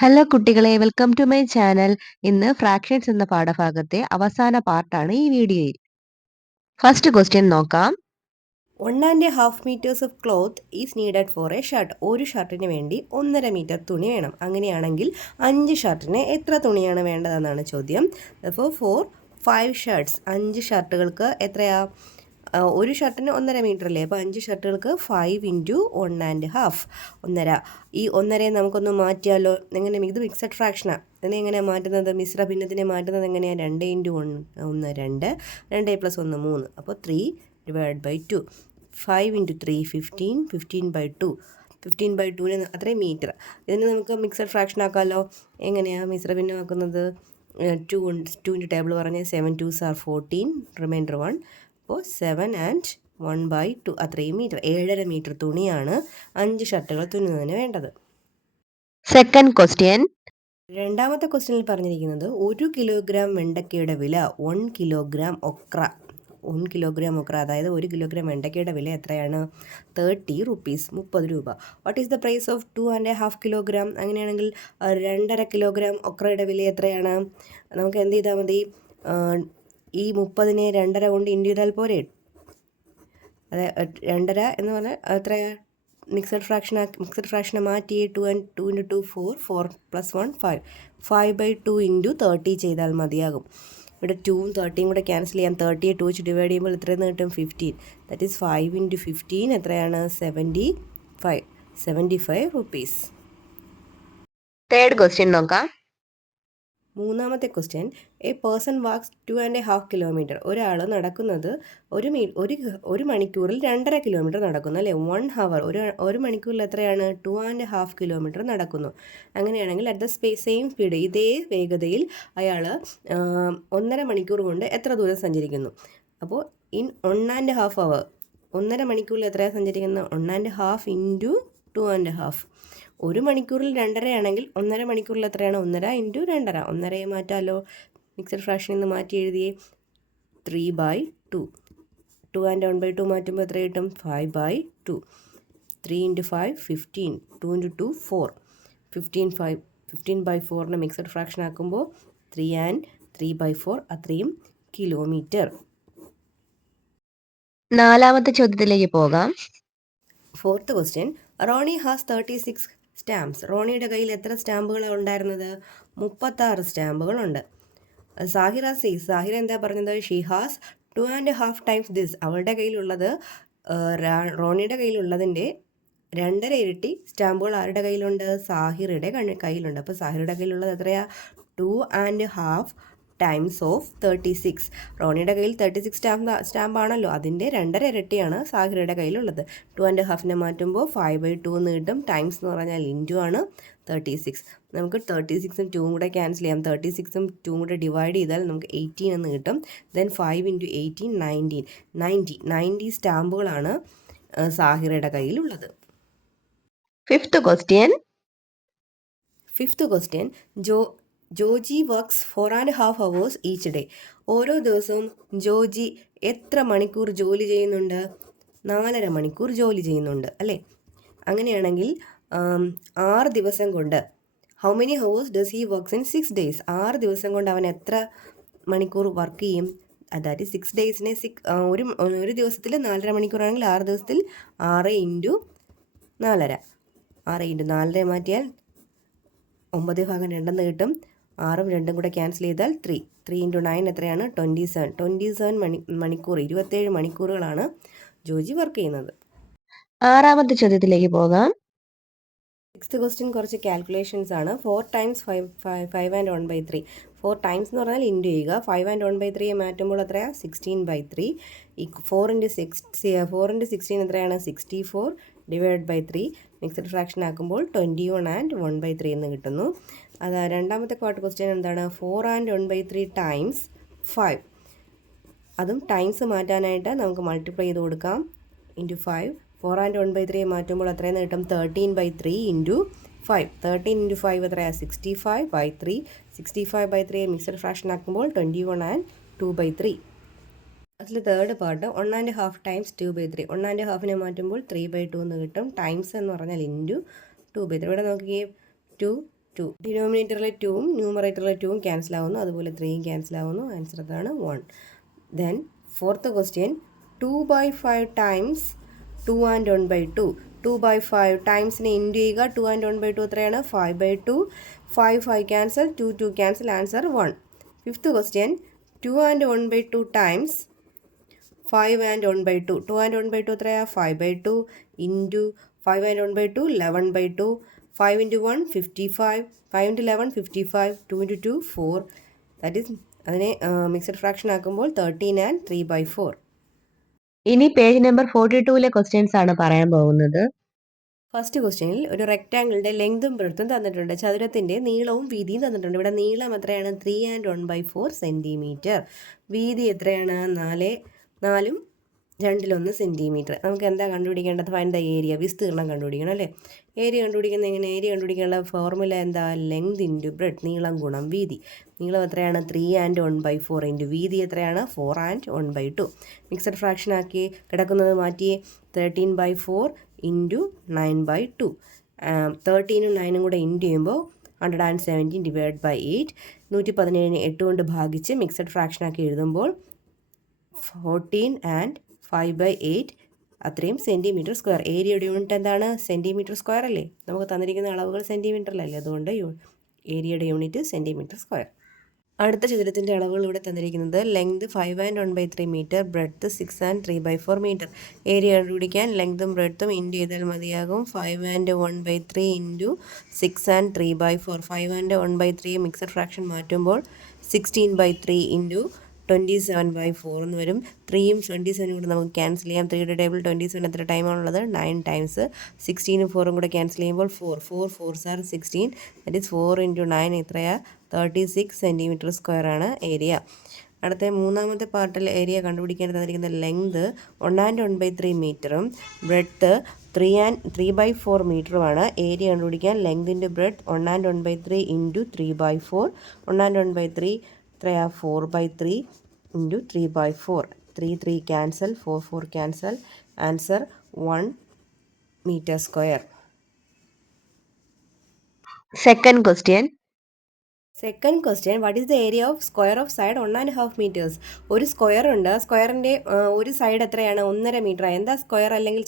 Hello കുട്ടികളെ, welcome to my channel. ഇന്ന് fractions എന്ന പാഠഭാഗത്തെ അവസാന പാർട്ടാണ് ഈ വീഡിയോയിൽ. ഫസ്റ്റ് ക്വസ്റ്റ്യൻ നോക്കാം. 1.5 meters of cloth is needed for a shirt. ഒരു ഷർട്ടിന് വേണ്ടി 1.5 മീറ്റർ തുണി വേണം. അങ്ങനെയാണെങ്കിൽ 5 ഷർട്ടിന് എത്ര തുണിയാണ് വേണ്ടതെന്നാണ് ചോദ്യം. ഫോർ 5 ഷർട്ട്സ്, 5 ഷർട്ടുകൾക്ക് എത്രയാ? ഒരു ഷർട്ടിന് 1.5 മീറ്റർ അല്ലേ, അപ്പോൾ 5 ഷർട്ടുകൾക്ക് 5 ഇൻറ്റു 1.5, 1.5. ഈ 1.5 നമുക്കൊന്ന് മാറ്റിയാലോ? എങ്ങനെ? ഇത് മിക്സഡ് ഫ്രാക്ഷനാണ്. ഇതിനെ എങ്ങനെയാണ് മാറ്റുന്നത്? മിശ്ര ഭിന്നത്തിനെ മാറ്റുന്നത് എങ്ങനെയാണ്? 2 ഇൻറ്റു 1 2, 2 + 1 3, അപ്പോൾ 3/2. 5 ഇൻറ്റു 3 15, 15/2. 15/2 അത്രയും മീറ്റർ. ഇതിന് നമുക്ക് മിക്സഡ് ഫ്രാക്ഷൻ ആക്കാമല്ലോ. എങ്ങനെയാണ് മിശ്രഭിന്നമാക്കുന്നത്? 2 ടേബിൾ പറഞ്ഞ് 7 2s are 14, റിമൈൻഡർ 1. അപ്പോൾ 7 and 1/2 അത്രയും മീറ്റർ. 7.5 മീറ്റർ തുണിയാണ് 5 ഷർട്ടുകൾ തുന്നുന്നതിന് വേണ്ടത്. Second question. രണ്ടാമത്തെ ക്വസ്റ്റ്യനിൽ പറഞ്ഞിരിക്കുന്നത് 1 കിലോഗ്രാം വെണ്ടയ്ക്കയുടെ വില 1 കിലോഗ്രാം ഒക്ര. 1 കിലോഗ്രാം ഒക്ര, അതായത് 1 കിലോഗ്രാം വെണ്ടയ്ക്കയുടെ വില എത്രയാണ്? 30 rupees, 30 രൂപ. What is the price of 2.5 kilogram? അങ്ങനെയാണെങ്കിൽ 2.5 കിലോഗ്രാം ഒക്രയുടെ വില എത്രയാണ്? നമുക്ക് എന്ത് ചെയ്താൽ മതി? ഈ 30നെ 2.5 കൊണ്ട് ഇൻറ്റു ചെയ്താൽ പോരെ? അതെ, 2.5 എന്ന് പറഞ്ഞാൽ എത്രയാണ്? മിക്സഡ് ഫ്രാക്ഷനെ മാറ്റി 2 ഇൻറ്റു 2 4, 4 + 1 5, 5/2 ഇൻറ്റു 30 ചെയ്താൽ മതിയാകും. ഇവിടെ 2ഉം 30യും കൂടെ ക്യാൻസൽ ചെയ്യാം. 30യെ 2 വെച്ച് ഡിവൈഡ് ചെയ്യുമ്പോൾ എത്രയെന്ന് കിട്ടും? 15. ദാറ്റ് ഈസ് 5 ഇൻറ്റു 15 എത്രയാണ്? 75 rupees. തേർഡ് ക്വസ്റ്റ്യൻ നോക്കാം. മൂന്നാമത്തെ question. A person wax 2.5 kilometre. ഒരാൾ നടക്കുന്നത് ഒരു മണിക്കൂറിൽ 2.5 കിലോമീറ്റർ നടക്കുന്നു അല്ലേ? 1 hour, ഒരു മണിക്കൂറിൽ എത്രയാണ്? 2.5 കിലോമീറ്റർ നടക്കുന്നു. അങ്ങനെയാണെങ്കിൽ അറ്റ് ദ സെയിം സ്പീഡ്, ഇതേ വേഗതയിൽ അയാൾ 1.5 മണിക്കൂർ കൊണ്ട് എത്ര ദൂരം സഞ്ചരിക്കുന്നു? അപ്പോൾ ഇൻ 1.5 hour, 1.5 മണിക്കൂറിൽ എത്രയാണ് സഞ്ചരിക്കുന്നത്? 1.5 ഇൻറ്റു 2.5. ഒരു മണിക്കൂറിൽ 2.5 ആണെങ്കിൽ 1.5 മണിക്കൂറിൽ എത്രയാണ്? 1.5 ഇൻറ്റു 2.5. 1.5 മാറ്റാമല്ലോ. മിക്സഡ് ഫ്രാക്ഷനിൽ നിന്ന് മാറ്റി എഴുതിയേ. 3/2. 2 and 1/2 മാറ്റുമ്പോൾ എത്ര കിട്ടും? 5/2. 3 ഇൻറ്റു 5 15, 2 ഇൻറ്റു 2 4, 15/4 മിക്സഡ് ഫ്രാക്ഷൻ ആക്കുമ്പോൾ 3 and 3/4 അത്രയും കിലോമീറ്റർ. നാലാമത്തെ ചോദ്യത്തിലേക്ക് പോകാം. Fourth question. Ronnie has 36 stamps. റോണിയുടെ കയ്യിൽ എത്ര സ്റ്റാമ്പുകളാണ് ഉണ്ടായിരുന്നത്? 36 സ്റ്റാമ്പുകളുണ്ട്. സാഹിറ എന്താ പറഞ്ഞത്? She has 2.5 times this. അവളുടെ കയ്യിലുള്ളത്, റോണിയുടെ കയ്യിലുള്ളതിൻ്റെ 2.5 ഇരട്ടി സ്റ്റാമ്പുകൾ ആരുടെ കയ്യിലുണ്ട്? സാഹിറയുടെ കയ്യിലുണ്ട്. അപ്പോൾ സാഹിറയുടെ കയ്യിലുള്ളത് എത്രയാ? 2.5 times of 36. റോണിയുടെ കയ്യിൽ 36 സ്റ്റാമ്പാണല്ലോ, അതിൻ്റെ 2.5 ഇരട്ടിയാണ് സാഹിറയുടെ കയ്യിലുള്ളത്. 2.5നെ മാറ്റുമ്പോൾ 5/2 എന്ന് കിട്ടും. ടൈംസ് എന്ന് പറഞ്ഞാൽ ഇൻറ്റു ആണ് 36. നമുക്ക് 36ഉം 2ഉം കൂടെ ക്യാൻസൽ ചെയ്യാം. 36ഉം 2ഉം കൂടെ ഡിവൈഡ് ചെയ്താൽ നമുക്ക് 18 എന്ന് കിട്ടും. ദെൻ 5 ഇൻറ്റു 18 90 സ്റ്റാമ്പുകളാണ് സാഹിറയുടെ കയ്യിലുള്ളത്. Fifth question. Joji works 4.5 hours each day. ഓരോ ദിവസവും ജോജി എത്ര മണിക്കൂർ ജോലി ചെയ്യുന്നുണ്ട്? 4.5 മണിക്കൂർ ജോലി ചെയ്യുന്നുണ്ട് അല്ലേ? അങ്ങനെയാണെങ്കിൽ 6 ദിവസം കൊണ്ട്, how many hours does he works in 6 days? 6 ദിവസം കൊണ്ട് അവൻ എത്ര മണിക്കൂർ വർക്ക് ചെയ്യും? അതായത് 6 daysനെ ഒരു ദിവസത്തിൽ 4.5 മണിക്കൂറാണെങ്കിൽ 6 ദിവസത്തിൽ 6 ഇൻറ്റു 4.5. 6 ഇൻറ്റു 4.5 മാറ്റിയാൽ 9/2 കിട്ടും. 6ഉം 2ഉം കൂടെ ക്യാൻസൽ ചെയ്താൽ 3 ഇൻറ്റു 9 എത്രയാണ്? 27 മണിക്കൂർ, 27 മണിക്കൂറുകളാണ് ജോജി വർക്ക് ചെയ്യുന്നത്. ആറാമത്തെ ചോദ്യത്തിലേക്ക് പോകാം. സിക്സ്ത് ക്വസ്റ്റ്യൻ കുറച്ച് കാൽക്കുലേഷൻസ് ആണ്. 4 times 5 and 1/3. 4 times എന്ന് പറഞ്ഞാൽ ഇൻറ്റു ചെയ്യുക. 5 and 1/3 മാറ്റുമ്പോൾ എത്രയാണ്? 16/3. ഈ 4 ഇൻറ്റു 16 എത്രയാണ്? 64 /3. മിക്സഡ് ഫ്രാക്ഷൻ ആക്കുമ്പോൾ 21 and 1/3 എന്ന് കിട്ടുന്നു. രണ്ടാമത്തെ പാർട്ട് ക്വസ്റ്റ്യൻ എന്താണ്? 4 and 1/3 ടൈംസ് 5. അതും ടൈംസ് മാറ്റാനായിട്ട് നമുക്ക് മൾട്ടിപ്ലൈ ചെയ്ത് കൊടുക്കാം. ഇൻറ്റു 5. 4 and 1/3 മാറ്റുമ്പോൾ എത്രയെന്ന് കിട്ടും? 13/3 ഇൻറ്റു 5. 13 ഇൻറ്റു 5 എത്രയാണ്? 65/3. 65/3 മിക്സഡ് ഫ്രാക്ഷൻ ആക്കുമ്പോൾ 21 and 2/3. അതിൽ തേർഡ് പാർട്ട് 1.5 ടൈംസ് 2/3. 1.5നെ മാറ്റുമ്പോൾ 3/2 എന്ന് കിട്ടും. ടൈംസ് എന്ന് പറഞ്ഞാൽ ഇൻറ്റു 2/3. ഇവിടെ നോക്കിയേ, 2 2. ഡിനോമിനേറ്ററിലെ 2ഉം ന്യൂമറേറ്ററിലെ 2ഉം ക്യാൻസൽ ആവുന്നു, അതുപോലെ 3യും ക്യാൻസൽ ആവുന്നു. ആൻസർ അതാണ് 1. Then fourth question 2/5 times 2 and 1/2. 2/5 ടൈംസിനെ ഇൻറ്റു ചെയ്യുക. 2 ആൻഡ് 1/2 എത്രയാണ്? 5/2. 5 cancel, 2 cancel. Answer 1. Fifth question 2 and 1/2 times 5 and 1/2. 2 and 1/2 എത്രയാണ്? 5/2 into 5 and 1/2 11/2. 5 into 1 55. 5 into 11 55. 2 into 2 4. That is അതിനെ മിക്സഡ് ഫ്രാക്ഷൻ ആക്കുമ്പോൾ 13 ആൻഡ് 3/4. ഇനി പേജ് നമ്പർ 42-ലെ ക്വസ്റ്റ്യൻസ് ആണ് പറയാൻ പോകുന്നത്. ഫസ്റ്റ് ക്വസ്റ്റ്യനിൽ ഒരു റെക്റ്റാങ്കിളിൻ്റെ ലെങ്തും ബ്രെഡ്ത്തും തന്നിട്ടുണ്ട്. ചതുരത്തിൻ്റെ നീളവും വീതിയും തന്നിട്ടുണ്ട്. ഇവിടെ നീളം എത്രയാണ്? 3 ആൻഡ് 1/4 സെൻറ്റിമീറ്റർ. വീതി എത്രയാണ്? 4 2 സെൻറ്റിമീറ്റർ. നമുക്ക് എന്താ കണ്ടുപിടിക്കേണ്ടത്? Find the area. വിസ്തീർണം കണ്ടുപിടിക്കണം അല്ലേ? ഏരിയ കണ്ടുപിടിക്കുന്നത് എങ്ങനെ? ഏരിയ കണ്ടുപിടിക്കാനുള്ള ഫോർമുല എന്താ? ലെങ്ത് ഇൻറ്റു ബ്രെഡ്, നീളം ഗുണം വീതി. നീളം എത്രയാണ്? 3 ആൻഡ് 1/4 ഇൻറ്റു വീതി എത്രയാണ്? 4 ആൻഡ് 1/2. മിക്സഡ് ഫ്രാക്ഷൻ ആക്കി കിടക്കുന്നത് മാറ്റിയേ. 13/4 ഇൻറ്റു 9/2. 13ഉം 9ഉം കൂടെ ഇൻറ്റു ചെയ്യുമ്പോൾ 117 ഡിവൈഡ് ബൈ 8. 117നെ 8 കൊണ്ട് ഭാഗിച്ച് മിക്സഡ് ഫ്രാക്ഷൻ ആക്കി എഴുതുമ്പോൾ 14 ആൻഡ് 5/8 അത്രയും സെൻറ്റിമീറ്റർ സ്ക്വയർ. ഏരിയയുടെ യൂണിറ്റ് എന്താണ്? സെൻറ്റിമീറ്റർ സ്ക്വയർ അല്ലേ? നമുക്ക് തന്നിരിക്കുന്ന അളവുകൾ സെൻറ്റിമീറ്ററിലല്ലേ, അതുകൊണ്ട് ഏരിയയുടെ യൂണിറ്റ് സെൻറ്റിമീറ്റർ സ്ക്വയർ. അടുത്ത ചതുരത്തിൻ്റെ അളവുകൾ ഇവിടെ തന്നിരിക്കുന്നത്. Length 5 and 1/3 metre, breadth 6 and 3/4 metre. Area കണ്ടുപിടിക്കാൻ ലെങ്തും ബ്രെഡ്ത്തും ഇൻറ്റു ചെയ്താൽ മതിയാകും. 5 and 1/3 into 6 and 3/4. 5 and 1/3 mixed fraction മാറ്റുമ്പോൾ 16/3 ഇൻറ്റു 27/4 എന്ന് വരും. 3യും 27ഉം കൂടെ നമുക്ക് ക്യാൻസൽ ചെയ്യാം. 3യുടെ ടേബിൾ 27 എത്ര ടൈമാണുള്ളത്? 9 ടൈംസ്. 16ഉം 4ഉം കൂടെ ക്യാൻസൽ ചെയ്യുമ്പോൾ 4 4 ആർ 16. ദറ്റ് ഈസ് 4 ഇൻറ്റു 9 എത്രയാ? 36 സെൻറ്റിമീറ്റർ സ്ക്വയർ ആണ് ഏരിയ. അടുത്ത മൂന്നാമത്തെ പാർട്ടിൽ ഏരിയ കണ്ടുപിടിക്കാൻ തന്നിരിക്കുന്ന ലെങ്ത് 1 ആൻഡ് 1/3 മീറ്ററും ബ്രെഡ്ത്ത് 3/4 മീറ്ററുമാണ്. ഏരിയ കണ്ടുപിടിക്കാൻ length into breadth 1 and 1/3 into 3/4. 1 and 1/3 എത്രയാ? 4/3 into 3/4. 3 cancel, 4 cancel. Answer 1 metre square. Second question what is the area of square of side 1.5 metres. ഒരു സ്ക്വയർ ഉണ്ട്. സ്ക്വയറിൻ്റെ ഒരു സൈഡ് എത്രയാണ്? 1.5 മീറ്റർ. എന്താ സ്ക്വയർ അല്ലെങ്കിൽ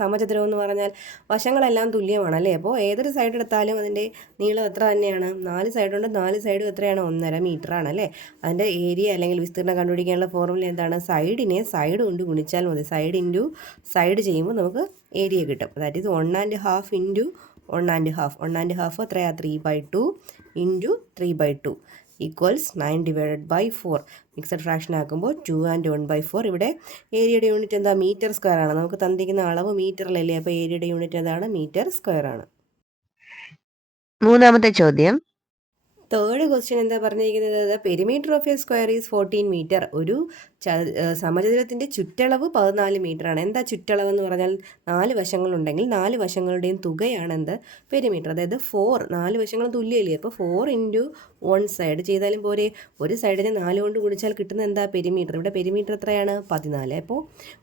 സമചതുരം എന്ന് പറഞ്ഞാൽ വശങ്ങളെല്ലാം തുല്യമാണ് അല്ലേ? അപ്പോൾ ഏതൊരു സൈഡ് എടുത്താലും അതിൻ്റെ നീളം എത്ര തന്നെയാണ്? 4 സൈഡുണ്ട്. 4 സൈഡും എത്രയാണ്? 1.5 മീറ്റർ ആണ് അല്ലേ? അതിൻ്റെ ഏരിയ അല്ലെങ്കിൽ വിസ്തീർണ്ണം കണ്ടുപിടിക്കാനുള്ള ഫോർമുല എന്താണ്? സൈഡിനെ സൈഡ് കൊണ്ട് ഗുണിച്ചാൽ മതി. സൈഡ് ഇൻറ്റു സൈഡ് ചെയ്യുമ്പോൾ നമുക്ക് ഏരിയ കിട്ടും. That is 1.5 into 1.5. 1.5 എത്രയാ? 3/2 into 3/2 equals 9 divided by 4. Mixed fraction ആക്കുമ്പോൾ 2 ആൻഡ് 1/4. ഇവിടെ ഏരിയയുടെ യൂണിറ്റ് എന്താ? മീറ്റർ സ്ക്വയർ ആണ്. നമുക്ക് തന്നിരിക്കുന്ന അളവ് മീറ്ററിലല്ലേ, അപ്പോൾ ഏരിയയുടെ യൂണിറ്റ് എന്താണ്? മീറ്റർ സ്ക്വയർ ആണ്. മൂന്നാമത്തെ ചോദ്യം. തേർഡ് ക്വസ്റ്റ്യൻ എന്താ പറഞ്ഞിരിക്കുന്നത്? Perimeter of a square is 14 metre. ഒരു സമചതുരത്തിൻ്റെ ചുറ്റളവ് 14 മീറ്റർ ആണ്. എന്താ ചുറ്റളവ് എന്ന് പറഞ്ഞാൽ 4 വശങ്ങളുണ്ടെങ്കിൽ 4 വശങ്ങളുടെയും തുകയാണ് എന്ത്? പെരിമീറ്റർ. അതായത് 4 വശങ്ങളും തുല്യമില്ലേ? അപ്പോൾ 4 ഇൻറ്റു 1 സൈഡ് ചെയ്താലും പോരെ. ഒരു സൈഡിനെ 4 കൊണ്ട് ഗുണിച്ചാൽ കിട്ടുന്ന എന്താ? പെരിമീറ്റർ. ഇവിടെ പെരിമീറ്റർ എത്രയാണ്? 14. അപ്പോൾ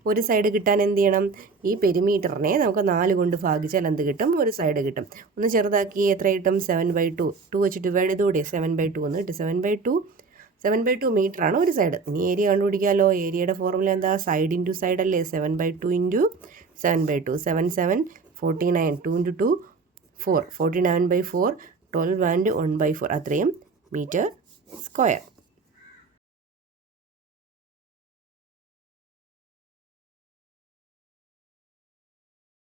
ഒരു സൈഡ് കിട്ടാൻ എന്ത് ചെയ്യണം? ഈ പെരിമീറ്ററിനെ നമുക്ക് 4 കൊണ്ട് ഭാഗിച്ചാൽ എന്ത് കിട്ടും? ഒരു സൈഡ് കിട്ടും. ഒന്ന് ചെറുതാക്കി എത്ര കിട്ടും? 7/2. 2 വെച്ച് ഡിവൈഡ് ചെയ്തൂടെ? 7/2 എന്ന് കിട്ടും. 7/2 മീറ്റർ ആണ് ഒരു സൈഡ്. ഇനി ഏരിയ കണ്ടുപിടിക്കാമല്ലോ. ഏരിയയുടെ ഫോർമുല എന്താ? സൈഡ് ഇൻറ്റു സൈഡ് അല്ലേ? 7/2 ഇൻറ്റു 7/2. 7 49. 2 ഇൻറ്റു 2 4. 49/4. 12 ആൻഡ് 1/4 അത്രയും മീറ്റർ സ്ക്വയർ.